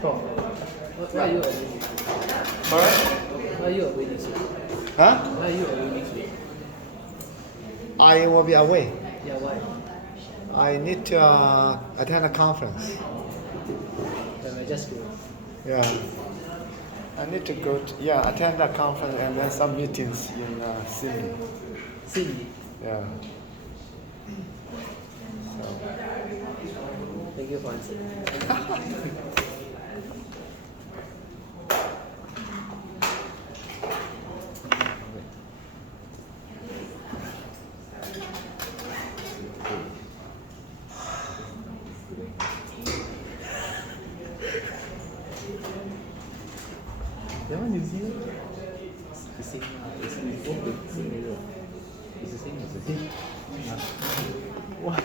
Prof, why are you away next week? Alright? Why are you away next week? Huh? Why are you away next week? I will be away. Yeah, why? I need to attend a conference. Then I just go. Yeah. I need to go to, attend a conference and then some meetings in Sydney. Sydney. Yeah. So. Thank you for answering. That one New Zealand? It's the same. It's both the same area. It's the same as the same. What? Huh?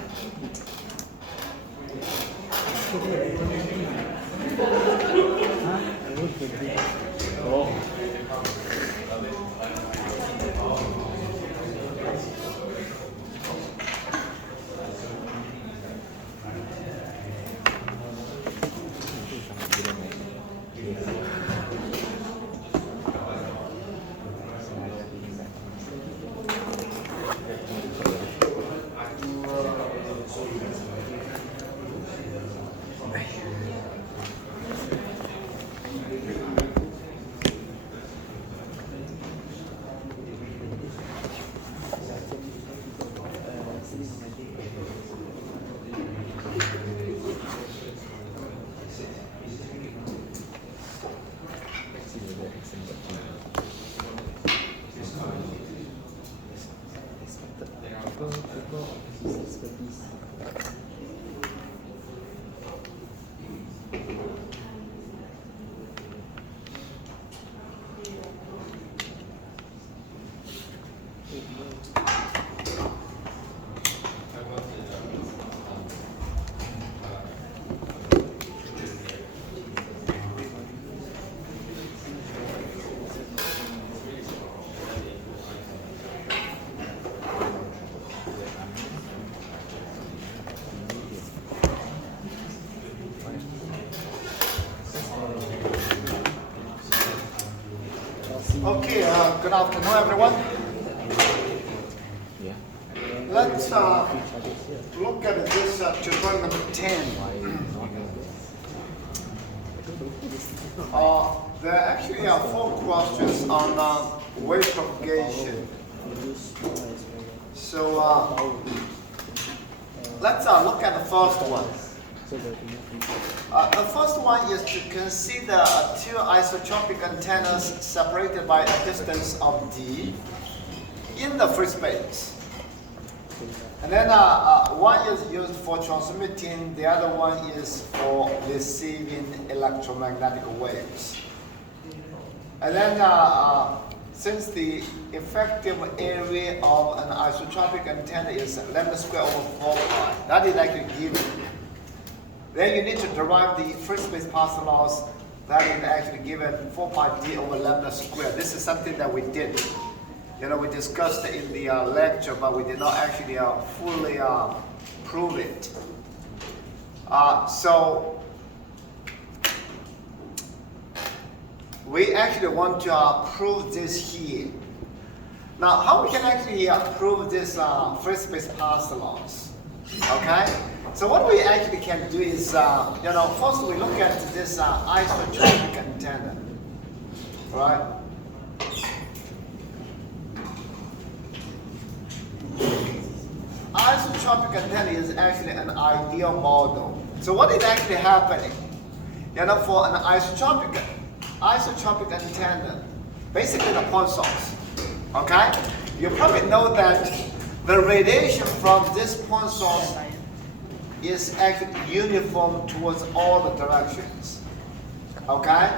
I work for the Oh. Okay, good afternoon, everyone. Yeah. Let's look at this tutorial number 10. There are actually 4 questions on wave propagation. So let's look at the first one. The first one is to consider 2 isotropic antennas separated by a distance of d in the free space. And then one is used for transmitting, the other one is for receiving electromagnetic waves. And then since the effective area of an isotropic antenna is lambda squared over 4 pi, that is actually given. Then you need to derive the free space path loss that is actually given 4 pi d over lambda squared. This is something that we did. You know, we discussed it in the lecture, but we did not actually fully prove it. So we actually want to prove this here. Now, how we can actually prove this free space path loss? Okay. So what we actually can do is, first we look at this isotropic antenna, right? Isotropic antenna is actually an ideal model. So what is actually happening? For an isotropic antenna, basically the point source, okay? You probably know that the radiation from this point source is actually uniform towards all the directions, okay?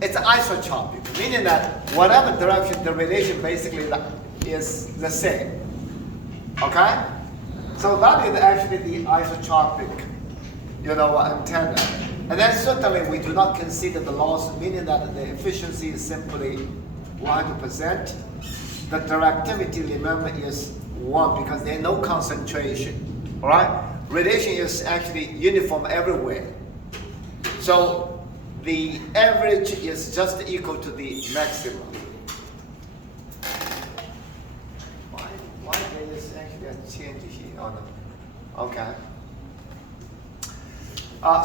It's isotropic, meaning that whatever direction, the radiation basically is the same, okay? So that is actually the isotropic, antenna. And then certainly we do not consider the loss, meaning that the efficiency is simply 100%. The directivity, remember, is 1 because there's no concentration. All right? Radiation is actually uniform everywhere. So the average is just equal to the maximum. Why there is actually a change here? Oh, no. Okay.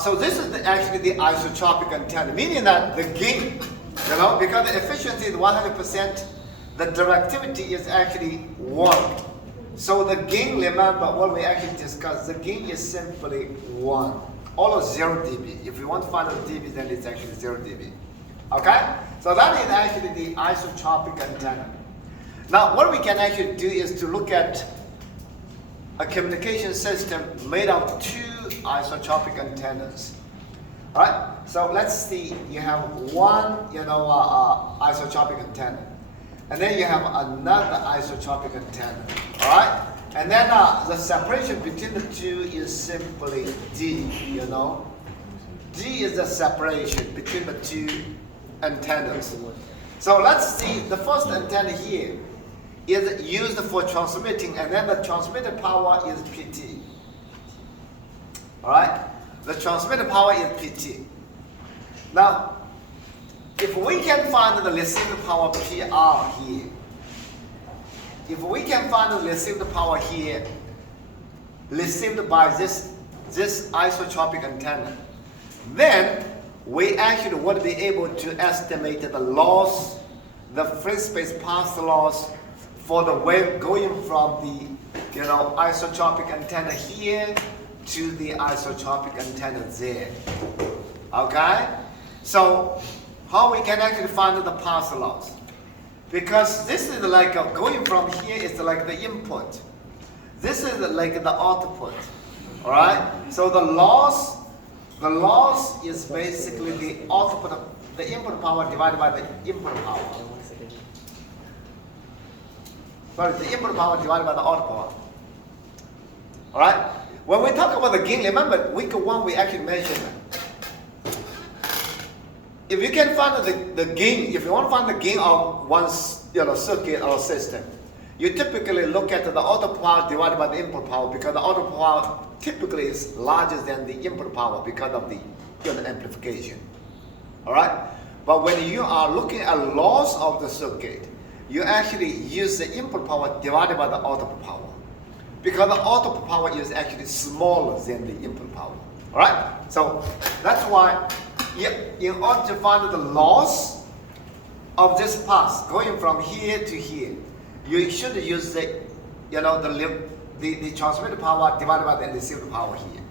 So this is actually the isotropic antenna, meaning that the gain, because the efficiency is 100%, the directivity is actually 1. So the gain, remember what we actually discussed, the gain is simply 1, all of 0 dB. If you want to find out dB, then it's actually 0 dB. Okay? So that is actually the isotropic antenna. Now what we can actually do is to look at a communication system made of 2 isotropic antennas. All right. So let's see. You have one, isotropic antenna, and then you have another isotropic antenna. All right. And then the separation between the two is simply D. D is the separation between the 2 antennas. So let's see. The first antenna here is used for transmitting, and then the transmitted power is PT. All right? The transmitted power is PT. Now, if we can find the received power PR here, if we can find the received power here, received by this isotropic antenna, then we actually would be able to estimate the loss, the free space path loss for the wave going from the isotropic antenna here to the isotropic antenna there. Okay? So how we can actually find the path loss? Because this is like going from here is like the input. This is like the output. All right? So the loss is basically the output, the input power divided by the input power. Sorry, the input power divided by the output power. All right? When we talk about the gain, remember week 1 we actually mentioned that. If you can find the gain, if you want to find the gain of one circuit or system, you typically look at the output power divided by the input power, because the output power typically is larger than the input power because of the amplification. All right? But when you are looking at loss of the circuit, you actually use the input power divided by the output power, because the output power is actually smaller than the input power. All right? So that's why in order to find the loss of this path going from here to here, you should use the transmitted power divided by the received power here.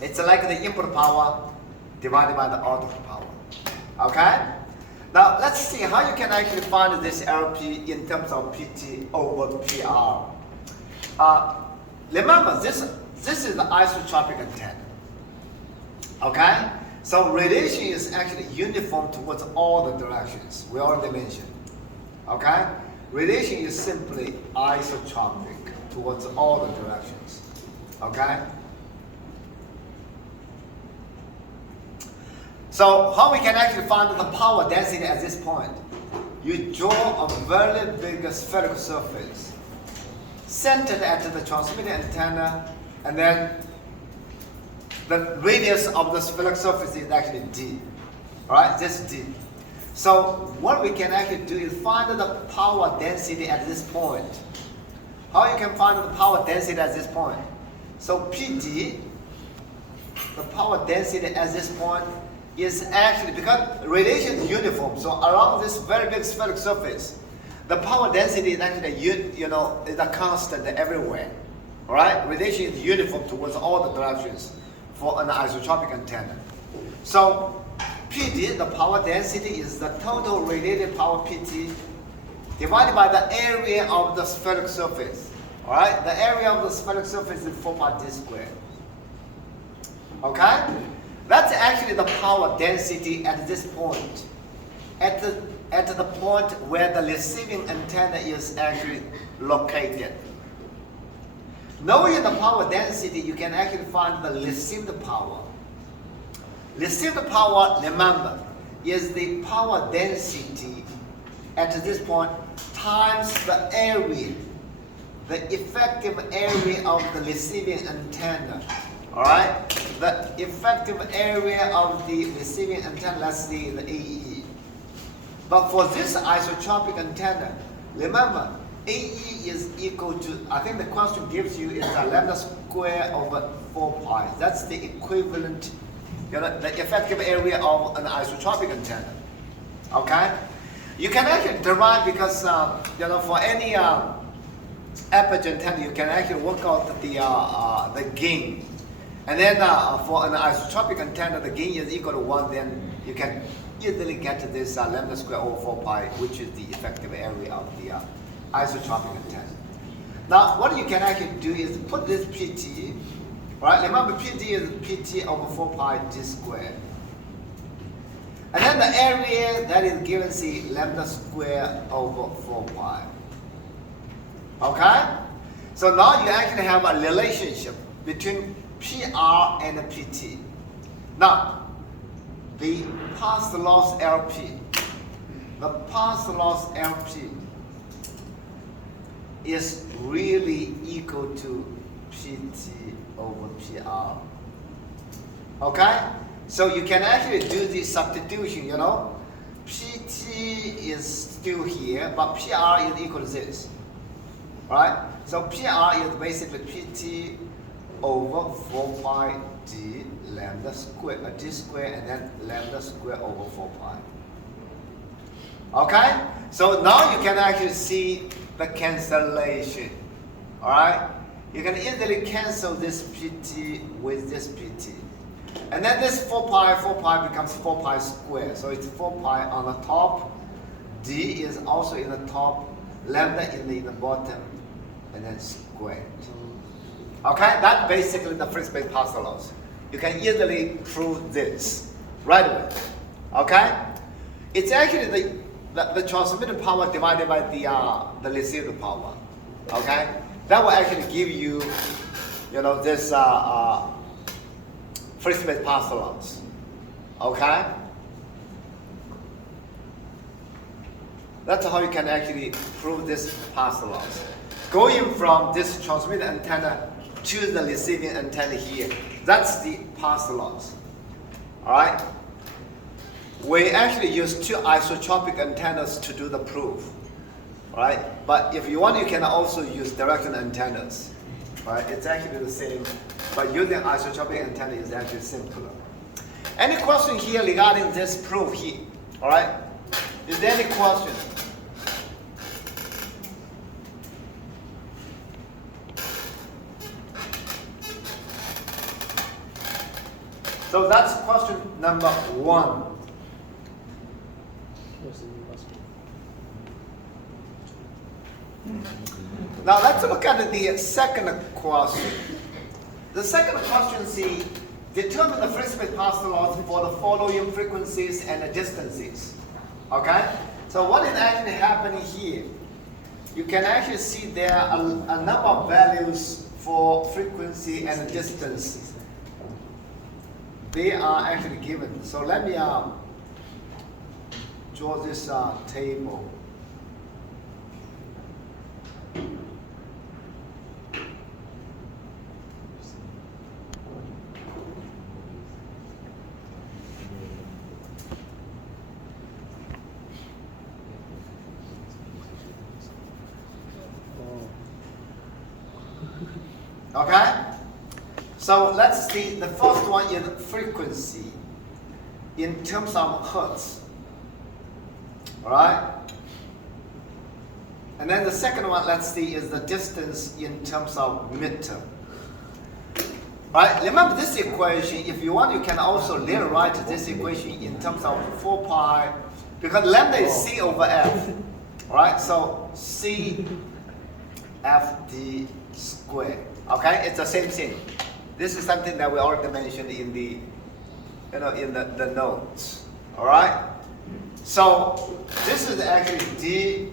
It's like the input power divided by the output power. Okay? Now let's see how you can actually find this LP in terms of PT over PR. Remember, this is the isotropic antenna. Okay? So radiation is actually uniform towards all the directions. We already mentioned. Okay? Radiation is simply isotropic towards all the directions. Okay? So how we can actually find the power density at this point? You draw a very big spherical surface centered at the transmitting antenna, and then the radius of the spherical surface is actually D. Alright, this D. So what we can actually do is find the power density at this point. How you can find the power density at this point? So PD, the power density at this point, is actually, because radiation is uniform, so around this very big spherical surface, the power density is actually, is a constant everywhere. All right? Radiation is uniform towards all the directions for an isotropic antenna. So PD, the power density, is the total radiated power PT divided by the area of the spherical surface. All right? The area of the spherical surface is 4 pi d squared. Okay? That's actually the power density at this point. At the point where the receiving antenna is actually located. Knowing the power density, you can actually find the received power. Received power, remember, is the power density at this point times the area the effective area of the receiving antenna. Alright? The effective area of the receiving antenna, let's see the AE. But for this isotropic antenna, remember, AE is equal to, I think the question gives you is a lambda square over 4 pi. That's the equivalent, the effective area of an isotropic antenna. Okay? You can actually derive because, for any aperture antenna, you can actually work out the gain. And then for an isotropic antenna, the gain is equal to 1, then you can easily get to this lambda square over 4 pi, which is the effective area of the isotropic antenna. Now, what you can actually do is put this PT, right? Remember, PT is PT over 4 pi d squared. And then the area that is given, see, lambda square over 4 pi. Okay? So now you actually have a relationship between PR and PT. Now, the path loss LP, is really equal to PT over PR. Okay? So you can actually do the substitution, PT is still here, but PR is equal to this. Right? So PR is basically PT over 4 pi d lambda square, d square, and then lambda square over 4 pi. Okay? So now you can actually see the cancellation. Alright? You can easily cancel this PT with this PT. And then this 4 pi becomes 4 pi square. So it's 4 pi on the top. D is also in the top. Lambda in the bottom. And then squared. Okay? That's basically the free space path loss. You can easily prove this right away. Okay? It's actually the transmitted power divided by the received power. Okay? That will actually give you, this free space path loss. Okay? That's how you can actually prove this path loss. Going from this transmitted antenna to the receiving antenna here, that's the path loss. Alright? We actually use 2 isotropic antennas to do the proof. Right? But if you want, you can also use directional antennas. Right? It's actually the same, but using isotropic antenna is actually simpler. Any question here regarding this proof here? Alright? Is there any question? So that's question number 1. Now let's look at the second question. The second question, see, determine the free space path loss for the following frequencies and distances. Okay? So what is actually happening here? You can actually see there are a number of values for frequency and distance. They are actually given. So let me draw this table. Okay? So let's see, the first one is frequency in terms of hertz. Alright? And then the second one, let's see, is the distance in terms of meter. Right? Remember this equation, if you want, you can also rewrite this equation in terms of 4 pi, because lambda is C over F. Alright? So C FD squared. Okay? It's the same thing. This is something that we already mentioned in the, in the notes. All right. So this is actually D,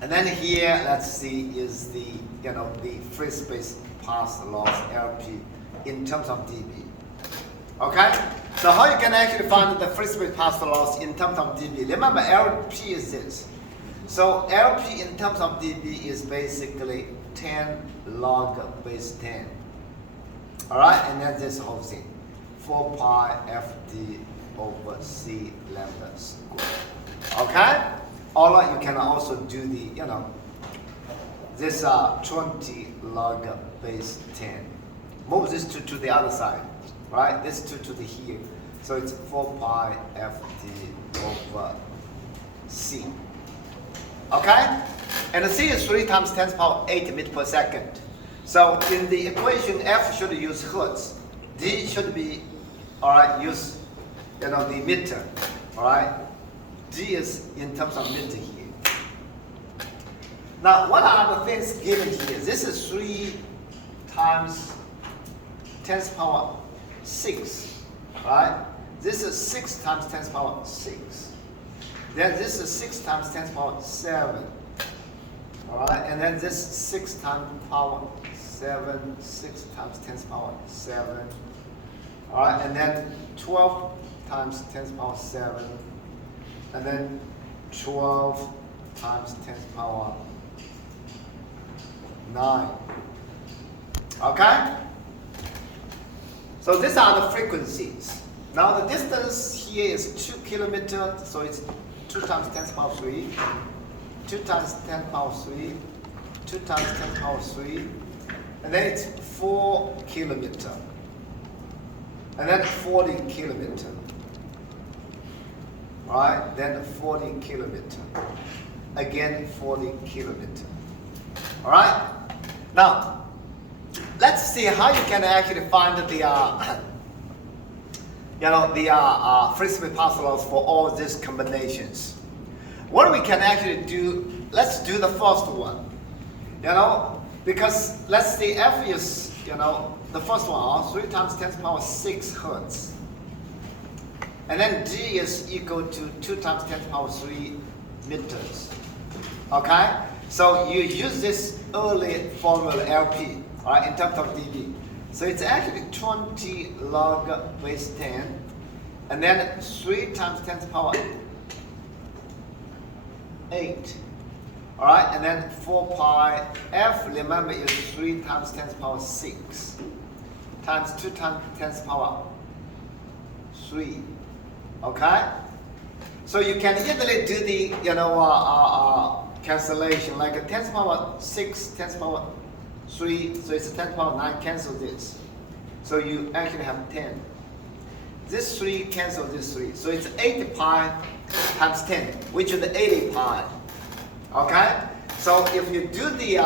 and then here, let's see, is the, the free space path loss LP in terms of dB. Okay. So how you can actually find the free space path loss in terms of dB? Remember, LP is this. So LP in terms of dB is basically 10 log base 10. All right, and then this whole thing, 4 pi FD over C lambda squared. Okay? Or you can also do the, this 20 log base 10. Move this to the other side, right? This 2 to the here. So it's 4 pi FD over C. Okay? And the C is 3 times 10 to the power 8 meters per second. So in the equation, F should use hertz. D should be, all right, use, the meter, all right? D is in terms of meter here. Now, what are the things given here? This is 3 times 10 to the power 6, right? This is 6 times 10 to the power 6. Then this is 6 times 10 to the power 7. All right, and then this 6 times power 7, 6 times 10 to the power 7. All right, and then 12 times 10 to the power 7. And then 12 times 10 to the power 9. Okay? So these are the frequencies. Now the distance here is 2 kilometers, so it's 2 times 10 to the power 3, 2 times 10 to the power 3, 2 times 10 to the power 3, and then it's 4 kilometers, and then 40 kilometers. Right? Then 40 kilometers. Again 40 kilometers. All right? Now, let's see how you can actually find the free space path laws for all these combinations. What we can actually do, let's do the first one. Because let's see F is, the first one, 3 times 10 to the power 6 hertz. And then G is equal to 2 times 10 to the power 3 meters. Okay? So you use this early formula LP, all right, in terms of dB. So it's actually 20 log base 10, and then 3 times 10 to the power 8. All right, and then 4 pi F, remember, is 3 times 10 to the power 6 times 2 times 10 to the power 3. Okay? So you can easily do the, cancellation, like a 10 to the power 6, 10 to the power 3, so it's a 10 to the power 9, cancel this. So you actually have 10. This 3 cancel this 3. So it's 8 pi times 10, which is 80 pi. Okay? So if you do the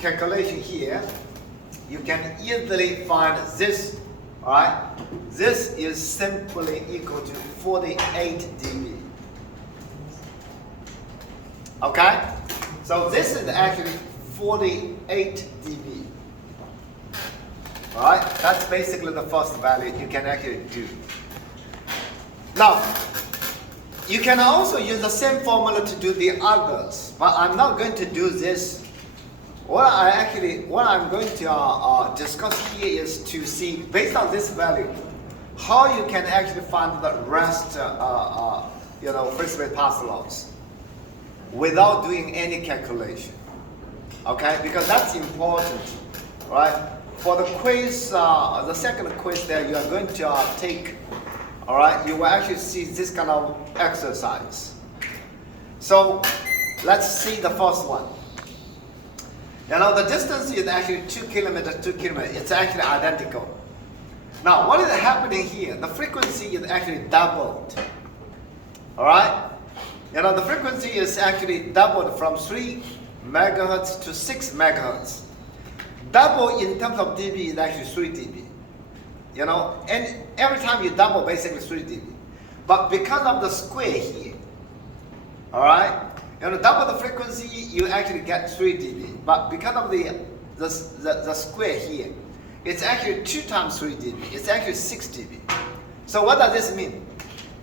calculation here, you can easily find this. All right? This is simply equal to 48 dB. Okay? So this is actually 48 dB. All right? That's basically the first value you can actually do. Now, you can also use the same formula to do the others, but I'm not going to do this. What I'm going to discuss here is to see, based on this value, how you can actually find the rest, free space path laws without doing any calculation. Okay, because that's important, right? For the quiz, the second quiz that you are going to take, all right, you will actually see this kind of exercise. So let's see the first one. The distance is actually 2 kilometers, 2 kilometers. It's actually identical. Now, what is happening here? The frequency is actually doubled. All right? The frequency is actually doubled from 3 megahertz to 6 megahertz. Double in terms of dB is actually 3 dB. And every time you double, basically 3 dB. But because of the square here, all right, double the frequency, you actually get 3 dB. But because of the square here, it's actually 2 times 3 dB. It's actually 6 dB. So what does this mean?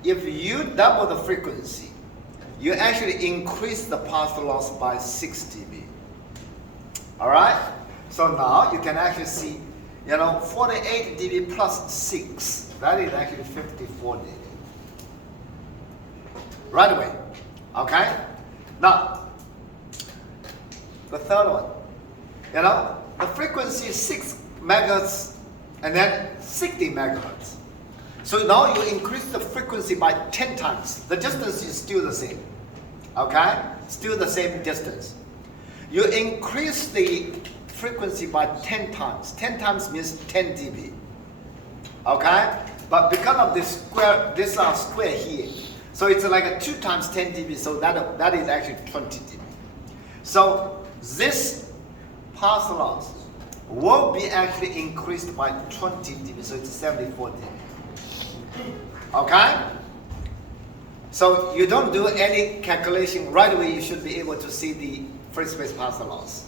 If you double the frequency, you actually increase the path loss by 6 dB. All right? So now you can actually see, 48 dB plus 6, that is actually 54 dB. Right away, okay? Now, the third one, you know, the frequency is 6 megahertz and then 60 megahertz. So now you increase the frequency by 10 times. The distance is still the same. Okay? Still the same distance. You increase the frequency by 10 times. 10 times means 10 dB. Okay? But because of this square here, so it's like a 2 times 10 dB, so that is actually 20 dB. So this pulse loss will be actually increased by 20 dB, so it's 74 dB. Okay? So you don't do any calculation right away, you should be able to see the free space pulse loss.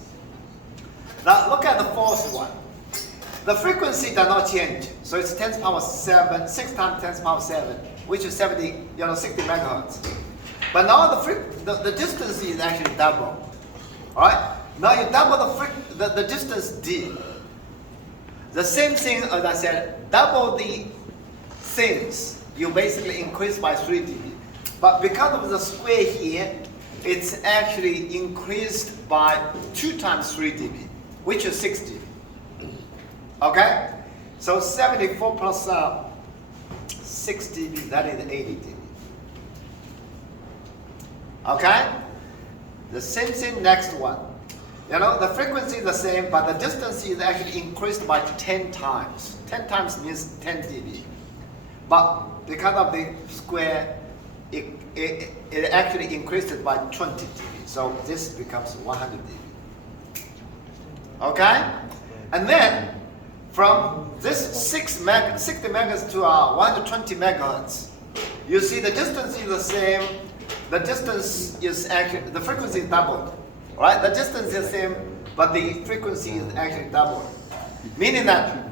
Now look at the fourth one. The frequency does not change, so it's 10 to the power 7, 6 times 10 to the power 7, which is 60 megahertz. But now the distance is actually double. All right? Now you double the distance d. The same thing as I said, double the things, you basically increase by 3 dB. But because of the square here, it's actually increased by 2 times 3 dB, which is 6 dB. Okay? So 74 plus 6 dB, that is 80 dB. Okay? The same thing, next one. You know, the frequency is the same, but the distance is actually increased by 10 times. 10 times means 10 dB. But because of the square, it actually increased it by 20 dB. So this becomes 100 dB. Okay? And then, from this 60 megahertz to 120 megahertz, you see the distance is the same. The distance is actually, the frequency is doubled. Right? The distance is the same, but the frequency is actually doubled. Meaning that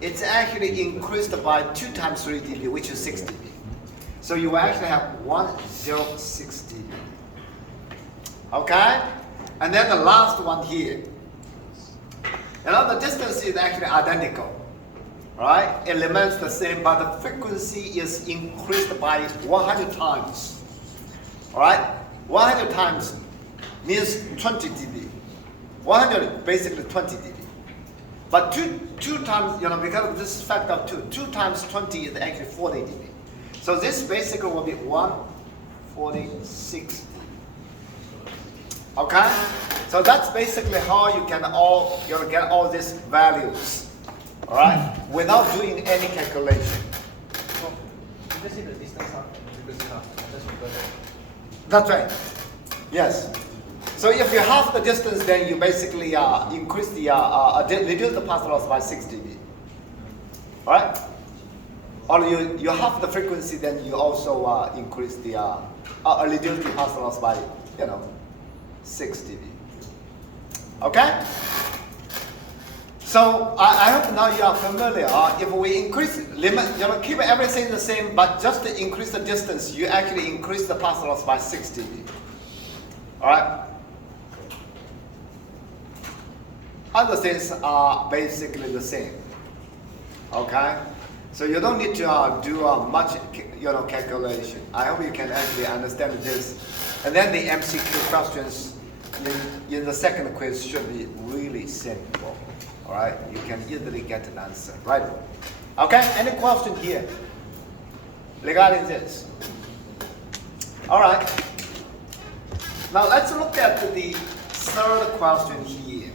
it's actually increased by 2 times 3 dB, which is 6 dB. So you will actually have 106 dB. Okay? And then the last one here. You know, the distance is actually identical. Right? It remains the same, but the frequency is increased by 100 times. Alright? 100 times means 20 dB. 100 basically 20 dB. But two times, you know, because of this factor of 2 times 20 is actually 40 dB. So this basically will be 146 dB. Okay? So that's basically how you can get all these values. Alright? Without doing any calculation. So, you just see the distance up, because you have just because. That's right. Yes. So if you half the distance, then you basically increase reduce the pulse loss by 6 dB. All right? Or you half the frequency, then you also increase reduce the pulse loss by 6 dB. Okay? So I hope now you are familiar. If we increase limit, keep everything the same, but just to increase the distance, you actually increase the pulse loss by 6 dB. All right. Other things are basically the same. Okay. So you don't need to do much, calculation. I hope you can actually understand this. And then the MCQ questions in the second quiz should be really simple. All right, you can easily get an answer, right? Okay, any question here regarding this? All right. Now let's look at the third question here.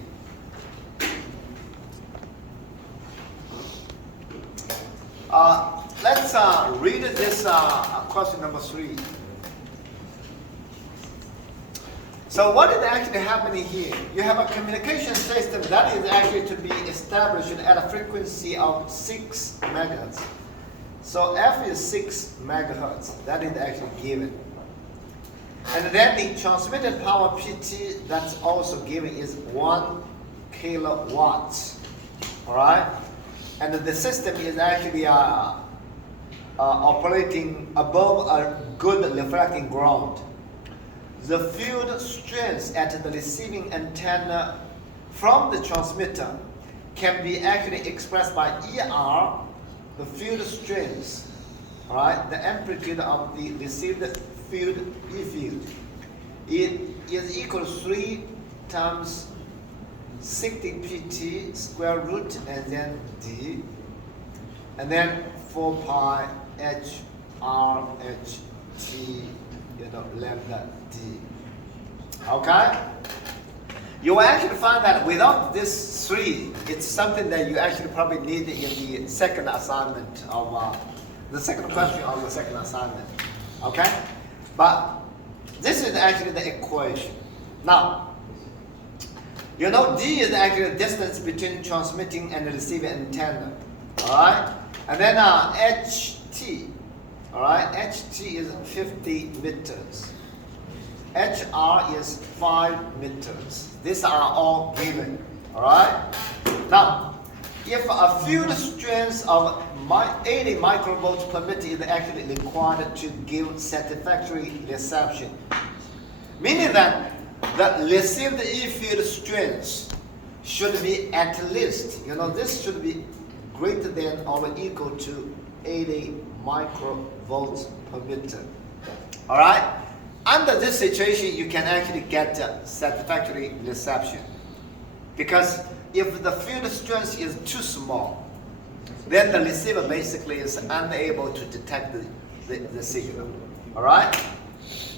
Let's read this question number 3. So what is actually happening here? You have a communication system that is actually to be established at a frequency of 6 megahertz. So F is 6 megahertz. That is actually given. And then the transmitted power PT that's also given is 1 kilowatts. All right? And the system is actually operating above a good reflecting ground. The field strength at the receiving antenna from the transmitter can be actually expressed by ER, the field strength, all right, the amplitude of the received field, E field, it is equal to 3 times 60 pt square root and then d, and then 4 pi h r h t, lambda d. Okay? You will actually find that without this 3, it's something that you actually probably need in the second assignment of the second question of the second assignment. Okay? But this is actually the equation. Now, D is actually the distance between transmitting and receiving antenna. Alright? And then HT. Alright? HT is 50 meters. HR is 5 meters. These are all given. Alright? Now, if a field strength of 80 microvolts per meter is actually required to give satisfactory reception, meaning that the received E field strength should be at least, this should be greater than or equal to 80 microvolts per meter. Alright? Under this situation, you can actually get satisfactory reception. Because if the field strength is too small, then the receiver basically is unable to detect the signal. Alright?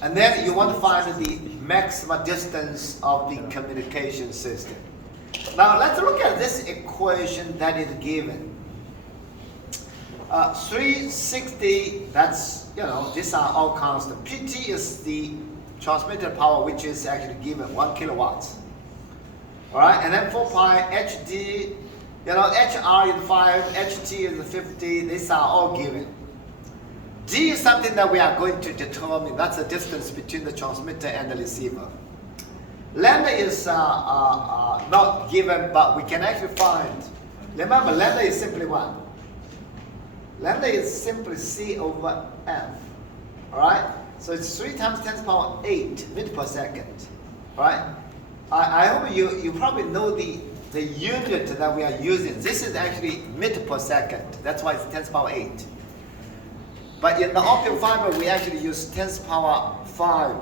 And then you want to find the maximum distance of the communication system. Now let's look at this equation that is given. 360, that's, these are all constant. PT is the transmitted power, which is actually given 1 kilowatts. Alright, and then 4 pi HD, HR is 5, HT is 50, these are all given. D is something that we are going to determine. That's the distance between the transmitter and the receiver. Lambda is not given, but we can actually find. Remember, lambda is simply what? Lambda is simply C over F. Alright? So it's 3 times 10 to the power 8 meter per second. Alright? I hope you probably know the unit that we are using. This is actually meter per second. That's why it's 10 to the power 8. But in the optical fiber, we actually use 10 to the power 5.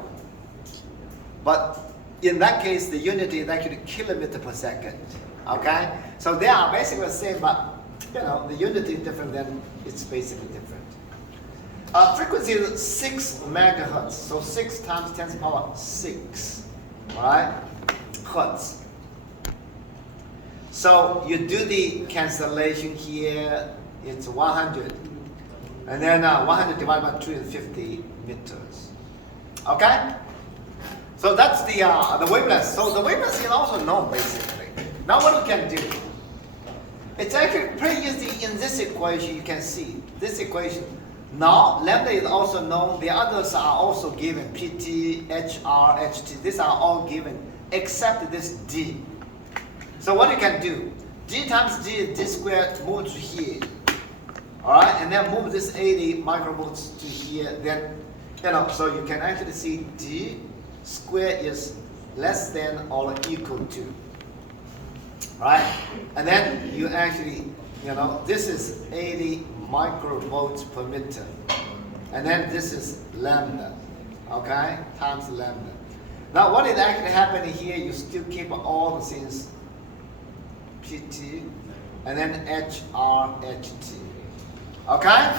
But in that case, the unit is actually kilometer per second. Okay? So they are basically the same, but the unit is different, then it's basically different. Frequency is 6 megahertz. So 6 times 10 to the power 6. Alright? Hertz. So you do the cancellation here, it's 100. And then 100 divided by 2 is 50 meters. Okay? So that's the wavelength. So the wavelength is also known basically. Now what we can do? It's actually pretty easy in this equation. You can see this equation. Now lambda is also known. The others are also given. PT, HR, HT. These are all given except this D. So what you can do? D times D is D squared moved to here. Alright, and then move this 80 microvolts to here, then, so you can actually see D squared is less than or equal to. Right? And then you actually, this is 80 microvolts per meter. And then this is lambda, okay, times lambda. Now what is actually happening here, you still keep all the things PT, and then HR, HT. Okay?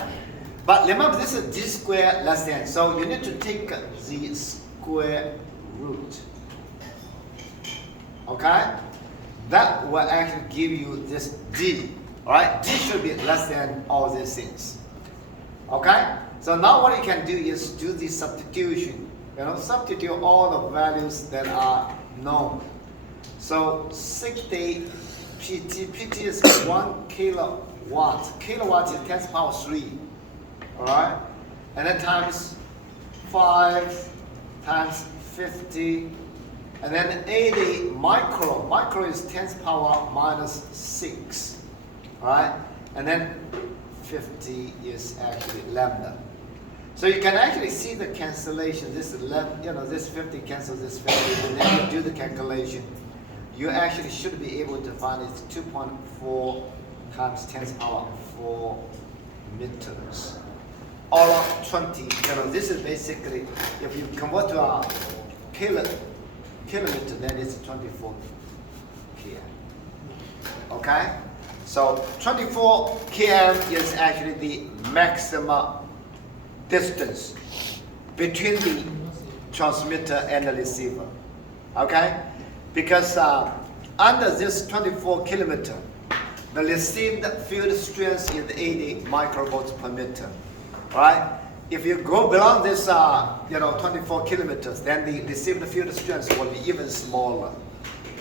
But remember, this is D squared less than. So you need to take the square root. Okay? That will actually give you this D. Alright? D should be less than all these things. Okay? So now what you can do is do the substitution. Substitute all the values that are known. So 60 PT is 1 kilowatt. Kilowatt is 10 to the power 3. Alright? And then times 5 times 50. And then 80 micro. Micro is 10 to the power minus 6. Alright? And then 50 is actually lambda. So you can actually see the cancellation. This is this 50 cancels this 50. And then you do the calculation. You actually should be able to find it's 2.4 times 10 to the power 4 meters. Or 20. This is basically, if you convert to kilometer, then it's 24 km. Okay? So 24 km is actually the maximum distance between the transmitter and the receiver. Okay? Because under this 24 kilometer, the received field strength is 80 microvolts per meter. Right? If you go beyond this 24 kilometers, then the received field strength will be even smaller,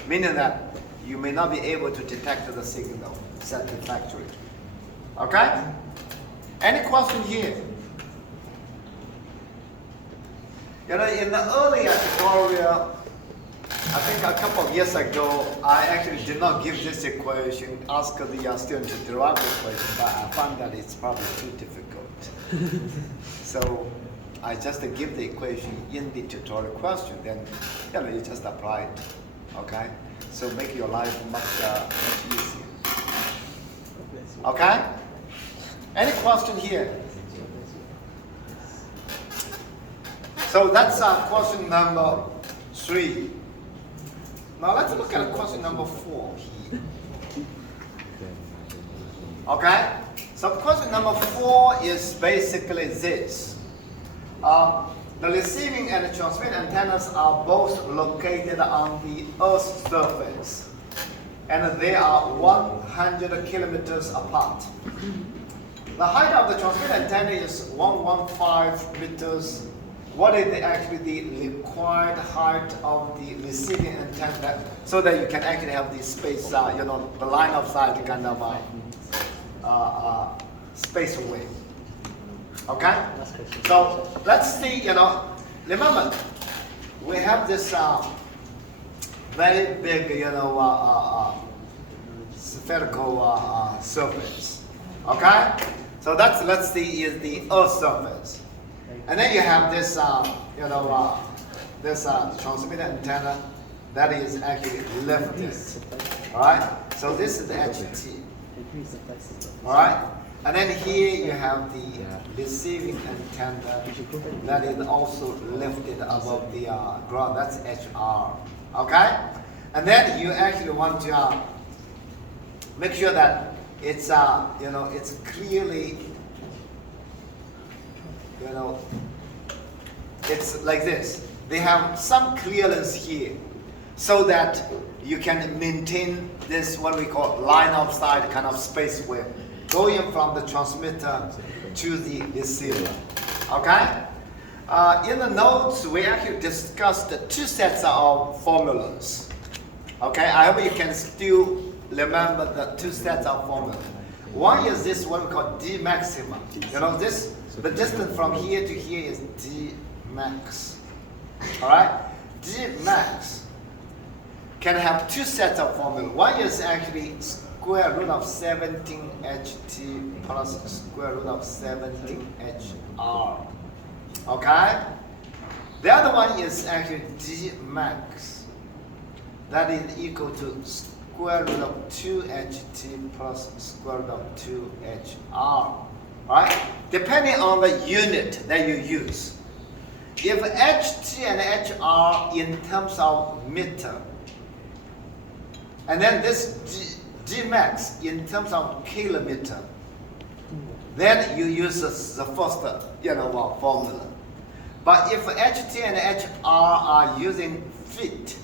meaning that you may not be able to detect the signal satisfactorily. Okay? Any question here? In the earlier tutorial, I think a couple of years ago, I actually did not give this equation, ask the student to derive the equation, but I found that it's probably too difficult. So I just give the equation in the tutorial question, then you just apply it. Okay? So make your life much easier. Okay? Any question here? So that's question number 3. Now let's look at question number 4 here. Okay? So question number 4 is basically this. The receiving and the transmitting antennas are both located on the Earth's surface, and they are 100 kilometers apart. The height of the transmitting antenna is 115 meters. What is actually the required height of the receiving antenna so that you can actually have the space, the line of sight kind of space away. Okay? So let's see, remember, we have this very big, spherical surface. Okay? So let's see, is the Earth's surface. And then you have this, this transmitter antenna that is actually lifted. All right? So this is the HT. All right? And then here you have the receiving antenna that is also lifted above the ground. That's HR. Okay? And then you actually want to make sure that it's it's clearly, it's like this. They have some clearance here so that you can maintain this what we call line of sight kind of space where going from the transmitter to the receiver. Okay? In the notes, we actually discussed 2 sets of formulas. Okay? I hope you can still remember the 2 sets of formulas. One is this what we call D maximum. The distance from here to here is D max. Alright? D max can have 2 sets of formula. One is actually square root of 17 HT plus square root of 17 HR. Okay? The other one is actually D max. That is equal to square root of 2 HT plus square root of 2 HR. Right? Depending on the unit that you use. If HT and HR in terms of meter, and then this G max in terms of kilometer, then you use the first formula. But if HT and HR are using feet,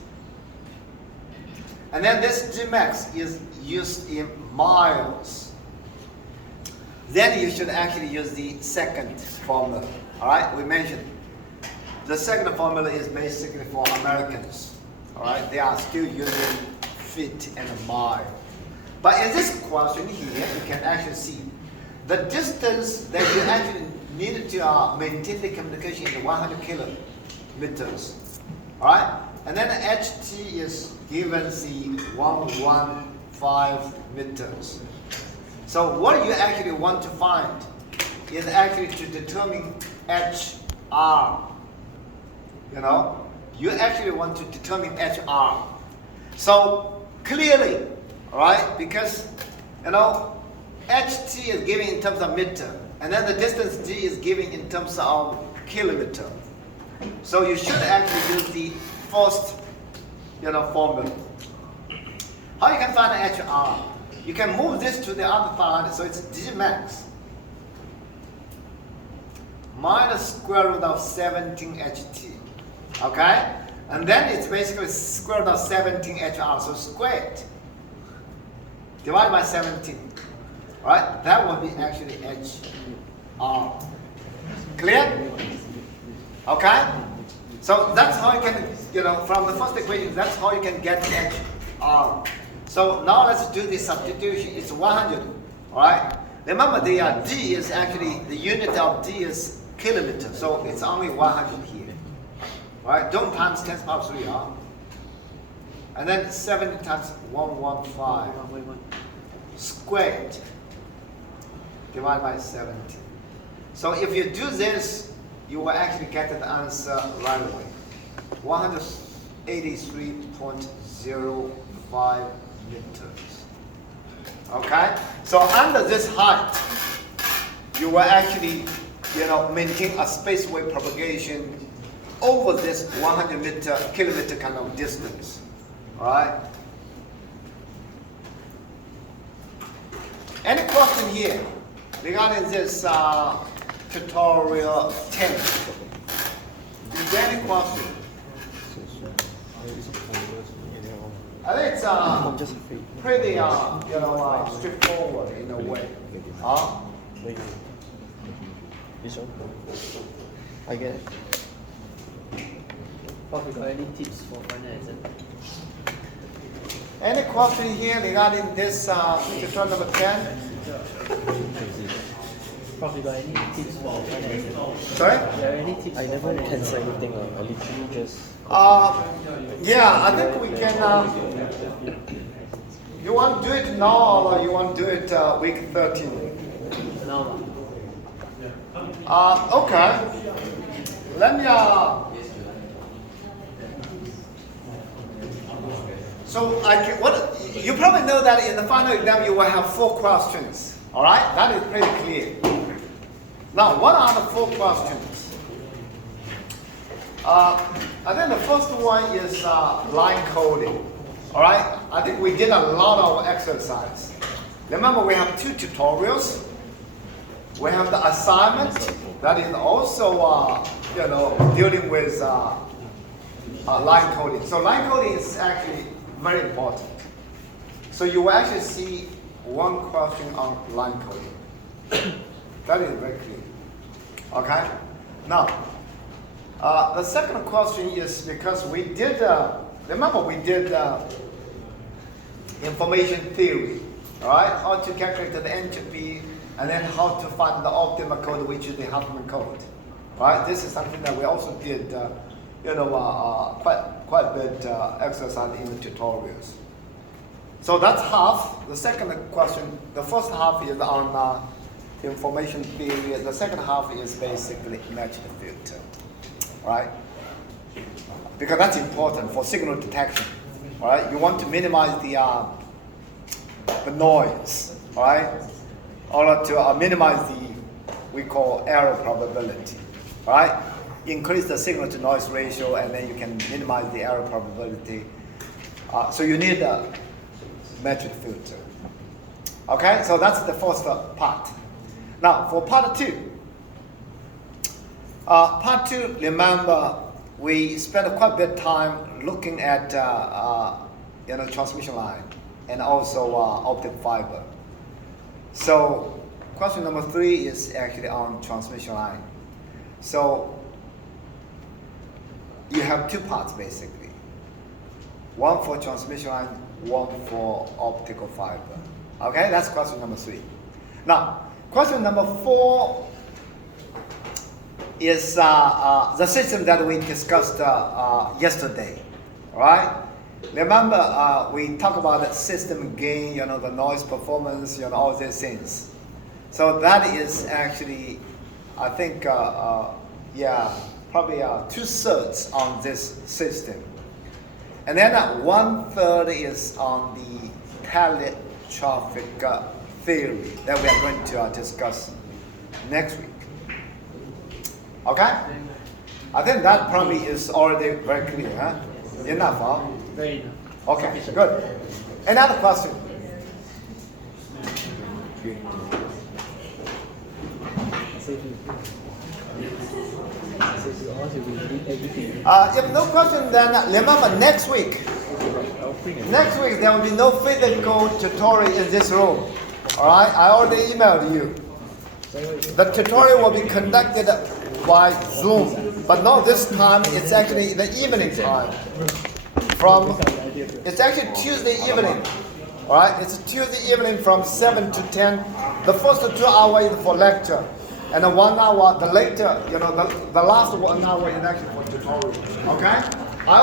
and then this G max is used in miles, then you should actually use the second formula. All right, we mentioned the second formula is basically for Americans. All right, they are still using feet and mile. But in this question here, you can actually see the distance that you actually need to maintain the communication is 100 kilometers. All right, and then HT is given the 115 meters. So what you actually want to find is actually to determine HR. You actually want to determine HR. So clearly, all right, because HT is given in terms of meter, and then the distance D is given in terms of kilometer. So you should actually use the first, formula. How you can find HR? You can move this to the other side, so it's D max minus square root of 17 HT. Okay? And then it's basically square root of 17 HR, so squared. Divided by 17. Alright? That will be actually HR. Clear? Okay? So that's how you can, from the first equation, that's how you can get HR. So now let's do the substitution. It's 100. Alright? Remember the D is actually, the unit of D is kilometer, so it's only 100 here. Alright, don't times 10 to the power 3, and then 70 times 115 squared divided by 70. So if you do this, you will actually get the answer right away. 183.05 meters. Okay? So under this height, you will actually maintain a spaceway propagation over this 100 kilometer kind of distance. Alright? Any question here regarding this tutorial 10? Is there any question? I think it's pretty straightforward in a way. I get it. Prof, you got any tips for final exam? Any question here regarding this tutorial number 10? Prof, you got any tips for final exam? Sorry? Do you have any tips I for never final cancel exam? anything. I literally just. Yeah, I think we can. You want to do it now or you want to do it week 13? Now, Okay. Let me. So you probably know that in the final exam you will have 4 questions. All right, that is pretty clear. Now, what are the 4 questions? I think the first one is line coding. All right, I think we did a lot of exercise. Remember, we have 2 tutorials. We have the assignment that is also dealing with line coding. So line coding is actually very important. So you will actually see 1 question on line coding. That is very clear. Okay. Now, the second question is because we did. Remember, we did information theory. All right, how to calculate the entropy. And then how to find the optimal code, which is the Huffman code. Right? This is something that we also did, quite a bit exercise in the tutorials. So that's half. The second question, the first half is on information theory. The second half is basically matched filter. Right? Because that's important for signal detection. Right? You want to minimize the noise. Right? Or to minimize we call error probability, right? Increase the signal to noise ratio, and then you can minimize the error probability. So you need a metric filter. Okay, so that's the first part. Now for part 2. Part 2, remember, we spent quite a bit of time looking at transmission line and also optic fiber. So question number 3 is actually on transmission line. So you have 2 parts basically. 1 for transmission line, 1 for optical fiber. Okay, that's question number 3. Now, question number 4 is the system that we discussed yesterday. All right? Remember, we talked about the system gain, the noise performance, all these things. So that is actually, I think, probably 2/3 on this system. And then 1/3 is on the teletraffic theory that we are going to discuss next week. Okay? I think that probably is already very clear. Huh? Enough, huh? Very enough. Okay, good. Another question. So to also we read everything. If no question, then remember next week. I'll bring it. Next week there will be no physical tutorial in this room. All right, I already emailed you. The tutorial will be conducted by Zoom, but not this time. It's actually in the evening time. It's actually Tuesday evening. All right, it's Tuesday evening from 7 to 10. The first 2 hours is for lecture, and the 1 hour, the later, the last 1 hour is actually for tutorial. Okay.